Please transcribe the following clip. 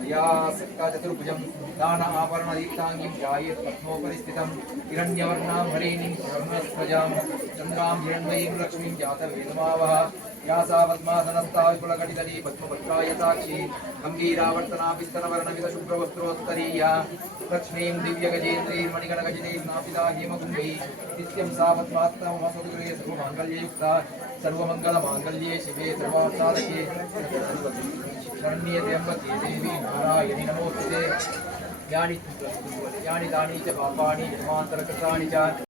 तया सत्ता चतुर्भुजं दान आभरणदीप्ताङ्गीं ध्यायेत् पद्मोपरि स्थितं हिरण्यवर्णां हरिणीं स्वर्णस्वजां चन्द्रां हिरण्मयीं लक्ष्मीं जातवेदमावः या सा पद्मासनस्था विपुलकटितली पद्मपत्रायताक्षी गम्भीरावर्तनाभिस्तरवर्णविदशुभ्रवस्त्रोत्तरीया लक्ष्मीं दिव्यगजेन्द्रीं मणिगणगजिनीं नापिता हेमकुम्भी नित्यं सा पद्मात्मसुगृहे सर्वमाङ्गल्ययुक्ता सर्वमङ्गलमाङ्गल्ये शिवे सर्वार्थसाधके शरण्ये त्र्यम्बके देवी नारायणि नमोस्तुते यानि तानि च पापानि जन्मान्तरकृतानि च